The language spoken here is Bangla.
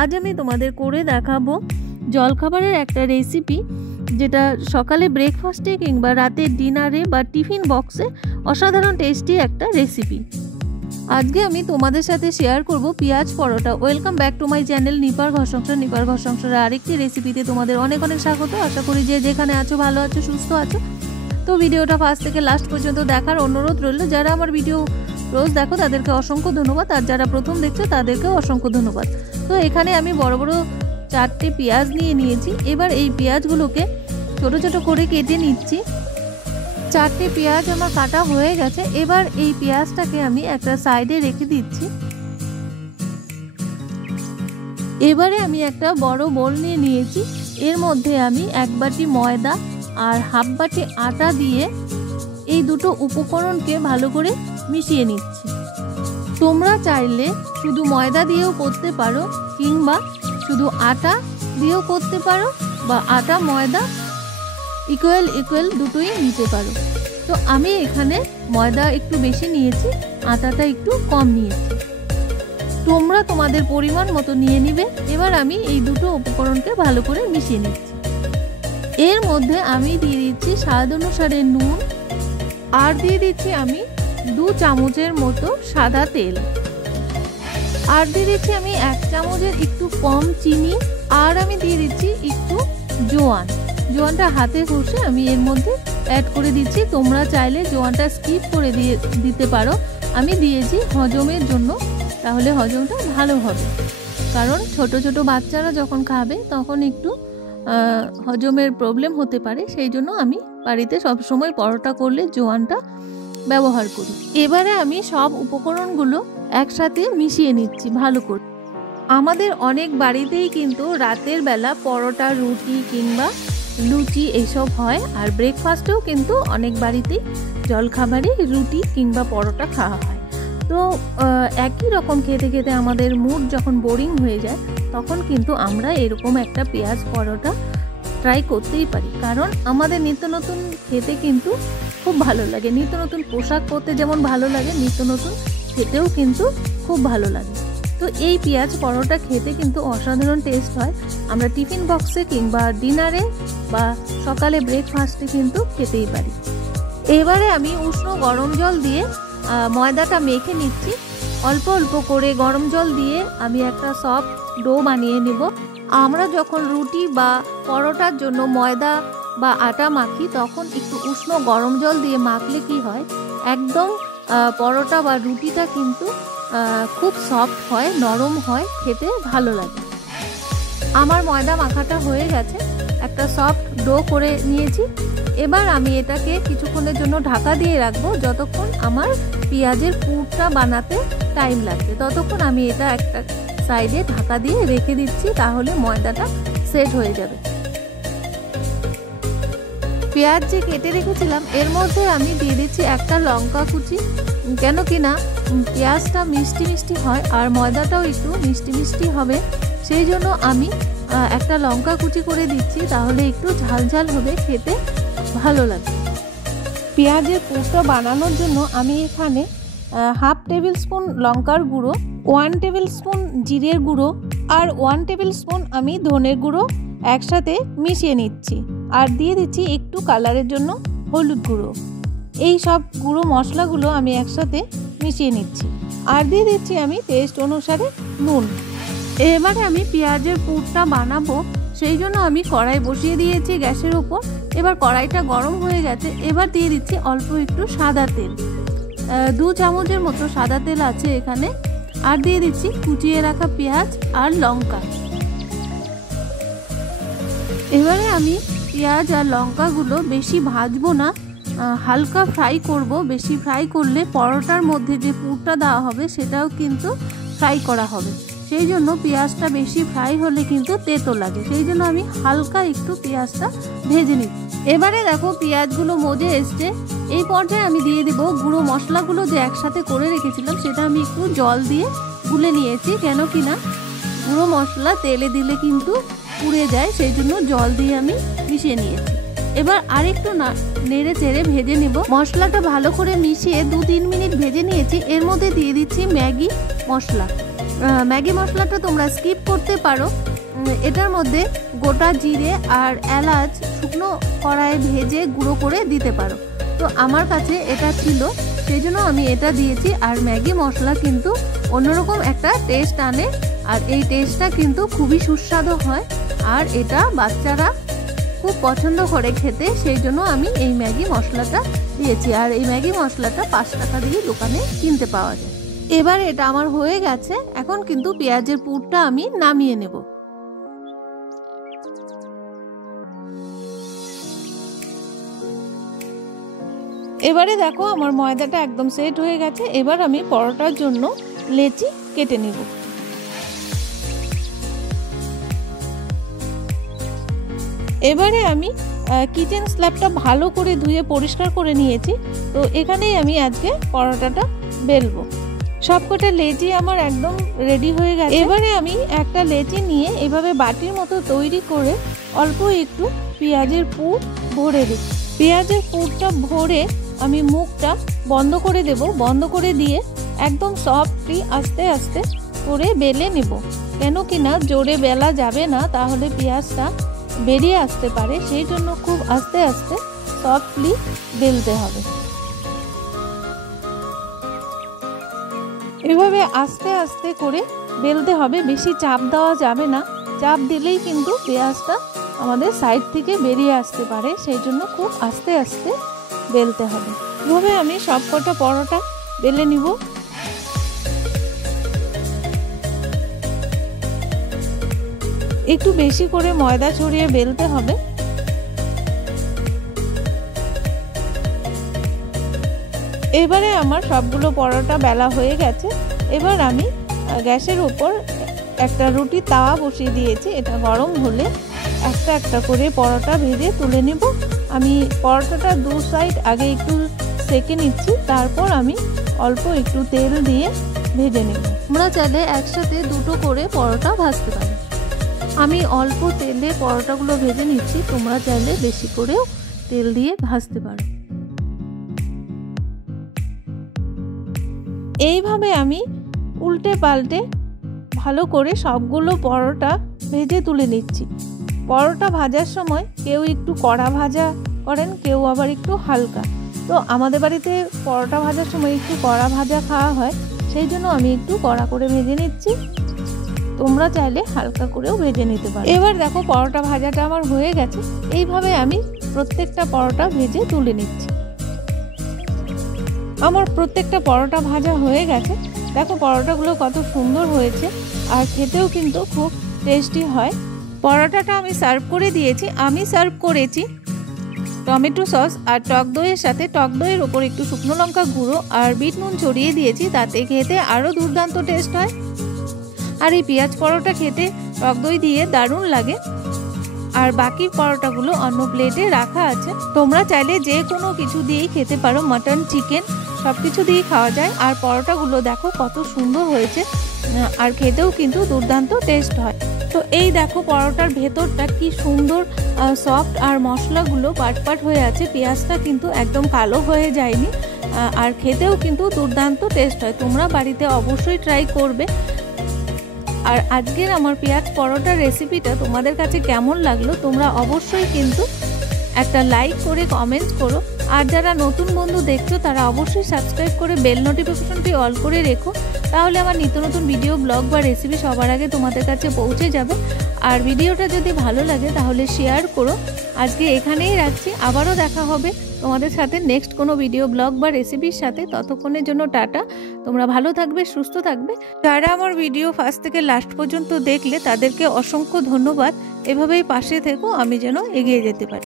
আজ আমি তোমাদের করে দেখাবো জলখাবারের একটা রেসিপি, যেটা সকালে ব্রেকফাস্টে কিংবা রাতের ডিনারে বা টিফিন বক্সে অসাধারণ টেস্টি একটা রেসিপি। আজকে আমি তোমাদের সাথে শেয়ার করব পেঁয়াজ পরোটা। Welcome back to my channel নিপার ঘর সংসার। নিপার ঘর সংসারের আরেকটি রেসিপিতে তোমাদের অনেক অনেক স্বাগত। আশা করি যে যেখানে আছো ভালো আছো, সুস্থ আছো। তো ভিডিওটা ফার্স্ট থেকে লাস্ট পর্যন্ত দেখার অনুরোধ রইল। যারা আমার ভিডিও রোজ দেখো তাদেরকে অসংখ্য ধন্যবাদ, আর যারা প্রথম দেখছো তাদেরকেও অসংখ্য ধন্যবাদ। তো এখানে আমি বড় বড় 4টে পেঁয়াজ নিয়েছি। এবার এই পেঁয়াজগুলোকে ছোট ছোট করে কেটে নিচ্ছি। 4টে পেঁয়াজ আমার কাটা হয়ে গেছে। এবার এই পেঁয়াজটাকে আমি একটা সাইডে রেখে দিচ্ছি। এবারে আমি একটা বড় বোল নিয়েছি। এর মধ্যে আমি 1 বাটি ময়দা আর হাফ বাটি আটা দিয়ে এই দুটো উপকরণকে ভালো করে মিশিয়ে নিচ্ছি। তোমরা চাইলে শুধু ময়দা দিয়েও করতে পারো, কিংবা শুধু আটা দিয়েও করতে পারো, বা আটা ময়দা ইকুয়াল দুটোই নিতে পারো। তো আমি এখানে ময়দা একটু বেশি নিয়েছি, আটাটা একটু কম নিয়েছি। তোমরা তোমাদের পরিমাণ মতো নিয়ে নিবে। এবার আমি এই দুটো উপকরণকে ভালো করে মিশিয়ে নিচ্ছি। এর মধ্যে আমি দিয়ে দিচ্ছি স্বাদ অনুসারে নুন, আর দিয়ে দিচ্ছি আমি 2 চামচের মতো সাদা তেল, আর দিয়ে দিচ্ছি আমি 1 চামচের একটু কম চিনি, আর আমি দিয়ে দিচ্ছি একটু জোয়ানটা হাতে ঘষে আমি এর মধ্যে অ্যাড করে দিচ্ছি। তোমরা চাইলে জোয়ানটা স্কিপ করে দিতে পারো। আমি দিয়েছি হজমের জন্য, তাহলে হজমটা ভালো হবে। কারণ ছোট ছোট বাচ্চারা যখন খাবে তখন একটু হজমের প্রবলেম হতে পারে, সেই জন্য আমি বাড়িতে সবসময় পরোটা করলে জোয়ানটা ব্যবহার করি। এবারে আমি সব উপকরণগুলো একসাথে মিশিয়ে নিচ্ছি ভালো করে। আমাদের অনেক বাড়িতেই কিন্তু রাতের বেলা পরোটা, রুটি কিংবা লুচি এইসব হয়, আর ব্রেকফাস্টেও কিন্তু অনেক বাড়িতেই জলখাবারে রুটি কিংবা পরোটা খাওয়া হয়। তো একই রকম খেতে খেতে আমাদের মুড যখন বোরিং হয়ে যায়, তখন কিন্তু আমরা এরকম একটা পেঁয়াজ পরোটা ট্রাই করতেই পারি। কারণ আমাদের নিত্য নতুন খেতে কিন্তু খুব ভালো লাগে। নিত্য নতুন পোশাক পরতে যেমন ভালো লাগে, নিত্য নতুন খেতেও কিন্তু খুব ভালো লাগে। তো এই পেঁয়াজ পরোটা খেতে কিন্তু অসাধারণ টেস্ট হয়। আমরা টিফিন বক্সে কিংবা ডিনারে বা সকালে ব্রেকফাস্টে কিন্তু খেতেই পারি। এবারে আমি উষ্ণ গরম জল দিয়ে ময়দাটা মেখে নিচ্ছি। অল্প অল্প করে গরম জল দিয়ে আমি একটা সফট ডো বানিয়ে নেব। আমরা যখন রুটি বা পরোটার জন্য ময়দা বা আটা মাখি, তখন একটু উষ্ণ গরম জল দিয়ে মাখলে কি হয়, একদম পরোটা বা রুটিটা কিন্তু খুব সফট হয়, নরম হয়, খেতে ভালো লাগে। আমার ময়দা মাখাটা হয়ে গেছে, একটা সফট ডো করে নিয়েছি। এবার আমি এটাকে কিছুক্ষণের জন্য ঢাকা দিয়ে রাখবো। যতক্ষণ আমার পেঁয়াজের পুরটা বানাতে টাইম লাগবে, ততক্ষণ আমি এটা একটা সাইডে ঢাকা দিয়ে রেখে দিচ্ছি, তাহলে ময়দাটা সেট হয়ে যাবে। পেঁয়াজ যে কেটে রেখেছিলাম এর মধ্যে আমি দিয়ে দিচ্ছি একটা লঙ্কা কুচি। কেন কি না পেঁয়াজটা মিষ্টি মিষ্টি হয়, আর ময়দাটাও একটু মিষ্টি মিষ্টি হবে, সেই জন্য আমি একটা লঙ্কা কুচি করে দিচ্ছি, তাহলে একটু ঝাল ঝাল হবে, খেতে ভালো লাগে। পেঁয়াজের পুরটা বানানোর জন্য আমি এখানে হাফ টেবিল স্পুন লঙ্কার গুঁড়ো, 1 টেবিল স্পুন জিরের গুঁড়ো, আর 1 টেবিল স্পুন আমি ধনের গুঁড়ো একসাথে মিশিয়ে নিচ্ছি, আর দিয়ে দিচ্ছি একটু কালারের জন্য হলুদ গুঁড়ো। এই সব গুঁড়ো মশলাগুলো আমি একসাথে মিশিয়ে নিচ্ছি, আর দিয়ে দিচ্ছি আমি টেস্ট অনুসারে নুন। এবারে আমি পেঁয়াজের পুরটা বানাবো, সেই জন্য আমি কড়াই বসিয়ে দিয়েছি গ্যাসের উপর। এবার কড়াইটা গরম হয়ে গেছে। এবার দিয়ে দিচ্ছি অল্প একটু সাদা তেল, 2 চামচের মতো সাদা তেল আছে এখানে, আর দিয়ে দিচ্ছি কুচিয়ে রাখা পেঁয়াজ আর লঙ্কা। এবারে আমি পেঁয়াজ আর লঙ্কাগুলো বেশি ভাজবো না, হালকা ফ্রাই করব। বেশি ফ্রাই করলে পরোটার মধ্যে যে পুরটা দেওয়া হবে সেটাও কিন্তু ফ্রাই করা হবে, সেই জন্য পেঁয়াজটা বেশি ফ্রাই হলে কিন্তু তেতো লাগে, সেই জন্য আমি হালকা একটু পেঁয়াজটা ভেজে নিচ্ছি। এবারে দেখো পেঁয়াজগুলো মজে এসছে। এই পর্যায়ে আমি দিয়ে দেবো গুঁড়ো মশলাগুলো যে একসাথে করে রেখেছিলাম, সেটা আমি একটু জল দিয়ে গুলে নিয়েছি। কেন কি না গুঁড়ো মশলা তেলে দিলে কিন্তু পুড়ে যায়, সেই জন্য জল দিয়ে আমি মিশিয়ে নিয়েছি। এবার আরেকটু নেড়ে চেড়ে ভেজে নেব। মশলাটা ভালো করে মিশিয়ে 2-3 মিনিট ভেজে নিয়েছি। এর মধ্যে দিয়ে দিচ্ছি ম্যাগি মশলা। ম্যাগি মশলাটা তোমরা স্কিপ করতে পারো। এটার মধ্যে গোটা জিরে আর এলাচ শুকনো কড়াইয়ে ভেজে গুঁড়ো করে দিতে পারো। তো আমার কাছে এটা ছিল, সেই জন্য আমি এটা দিয়েছি। আর ম্যাগি মশলা কিন্তু অন্যরকম একটা টেস্ট আনে, আর এই টেস্টটা কিন্তু খুবই সুস্বাদু হয়, আর এটা বাচ্চারা খুব পছন্দ করে খেতে, সেই জন্য আমি এই ম্যাগি মশলাটা দিয়েছি। আর এই ম্যাগি মশলাটা 5 টাকা দিয়ে দোকানে কিনতে পাওয়া যায়। এবার এটা আমার হয়ে গেছে, এখন কিন্তু পেঁয়াজের পুরটা আমি নামিয়ে নেব। এবারে দেখো আমার ময়দাটা একদম সেট হয়ে গেছে। এবার আমি পরোটার জন্য লেচি কেটে নেব। এবারে আমি কিচেন স্ল্যাবটা ভালো করে ধুয়ে পরিষ্কার করে নিয়েছি। তো এখানেই আমি আজকে পরোটাটা বেলবো। সবকটা লেচি আমার একদম রেডি হয়ে গেছে। এবারে আমি একটা লেচি নিয়ে এভাবে বাটির মতো তৈরি করে অল্প একটু পেঁয়াজের পুর ভরে দিই। পেঁয়াজের পুরটা ভরে আমি মুখটা বন্ধ করে দেব। বন্ধ করে দিয়ে একদম সফটলি আস্তে আস্তে করে বেলে নেব, কেন কিনা জোরে বেলা যাবে না, তাহলে পেঁয়াজটা বেরিয়ে আসতে পারে, সেই জন্য খুব আস্তে আস্তে সফটলি বেলতে হবে। এভাবে আস্তে আস্তে করে বেলতে হবে, বেশি চাপ দেওয়া যাবে না। চাপ দিলেই কিন্তু পেঁয়াজটা আমাদের সাইড থেকে বেরিয়ে আসতে পারে, সেই জন্য খুব আস্তে আস্তে বেলতে হবে। এভাবে আমি সবকটা পরোটা বেলে নিব। একটু বেশি করে ময়দা ছড়িয়ে বেলতে হবে। এবারে আমার সবগুলো পরোটা বেলা হয়ে গেছে। এবার আমি গ্যাসের উপর একটা রুটি তাওয়া বসিয়ে দিয়েছি। এটা গরম হলে একটা একটা করে পরোটা ভেজে তুলে নেব। আমি পরোটাটা দু সাইড আগে একটু সেঁকে নিচ্ছি, তারপর আমি অল্প একটু তেল দিয়ে ভেজে নেব। আমরা চাইলে একসাথে দুটো করে পরোটা ভাজতে পারি। আমি অল্প তেলে পরোটাগুলো ভেজে নিচ্ছি, তোমরা চাইলে বেশি করেও তেল দিয়ে ভাজতে পারো। এইভাবে আমি উল্টে পাল্টে ভালো করে সবগুলো পরোটা ভেজে তুলে নিচ্ছি। পরোটা ভাজার সময় কেউ একটু কড়া ভাজা করেন, কেউ আবার একটু হালকা। তো আমাদের বাড়িতে পরোটা ভাজার সময় একটু কড়া ভাজা খাওয়া হয়, সেই জন্য আমি একটু কড়া করে ভেজে নিচ্ছি। তোমরা চাইলে হালকা করেও ভেজে নিতে পারো। এবার দেখো পরোটা ভাজাটা আমার হয়ে গেছে। এইভাবে আমি প্রত্যেকটা পরোটা ভেজে তুলে নিচ্ছি। আমার প্রত্যেকটা পরোটা ভাজা হয়ে গেছে। দেখো পরোটাগুলো কত সুন্দর হয়েছে, আর খেতেও কিন্তু খুব টেস্টি হয়। পরোটাটা আমি সার্ভ করে দিয়েছি। আমি সার্ভ করেছি টমেটো সস আর টক দইয়ের সাথে। টক দইয়ের ওপর একটু শুকনো লঙ্কা গুঁড়ো আর বিট নুন ছড়িয়ে দিয়েছি, তাতে খেতে আরও দুর্দান্ত টেস্ট হয়। আর এই পেঁয়াজ পরোটা খেতে টক দই দিয়ে দারুণ লাগে। আর বাকি পরোটাগুলো অন্য প্লেটে রাখা আছে। তোমরা চাইলে যে কোনো কিছু দিয়েই খেতে পারো, মাটন, চিকেন সব কিছু দিয়েই খাওয়া যায়। আর পরোটাগুলো দেখো কত সুন্দর হয়েছে, আর খেতেও কিন্তু দুর্দান্ত টেস্ট হয়। তো এই দেখো পরোটার ভেতরটা কি সুন্দর সফট, আর মশলাগুলো পাট হয়ে আছে। পেঁয়াজটা কিন্তু একদম কালো হয়ে যায়নি, আর খেতেও কিন্তু দুর্দান্ত টেস্ট হয়। তোমরা বাড়িতে অবশ্যই ট্রাই করবে। আর আজকের আমার পেঁয়াজ পরোটার রেসিপিটা তোমাদের কাছে কেমন লাগলো তোমরা অবশ্যই কিন্তু একটা লাইক করে কমেন্ট করো। আর যারা নতুন বন্ধু দেখছো তারা অবশ্যই সাবস্ক্রাইব করে বেল নোটিফিকেশনটি অল করে রেখো, তাহলে আমার নিত্য নতুন ভিডিও, ব্লগ বা রেসিপি সবার আগে তোমাদের কাছে পৌঁছে যাবে। আর ভিডিওটা যদি ভালো লাগে তাহলে শেয়ার করো। আজকে এখানেই রাখছি, আবারও দেখা হবে তোমাদের সাথে নেক্সট কোনো ভিডিও, ব্লগ বা রেসিপির সাথে। ততক্ষণের জন্য টাটা। তোমরা ভালো থাকবে, সুস্থ থাকবে। যারা আমার ভিডিও ফার্স্ট থেকে লাস্ট পর্যন্ত দেখলে তাদেরকে অসংখ্য ধন্যবাদ। এভাবেই পাশে থেকো, আমি যেন এগিয়ে যেতে পারি।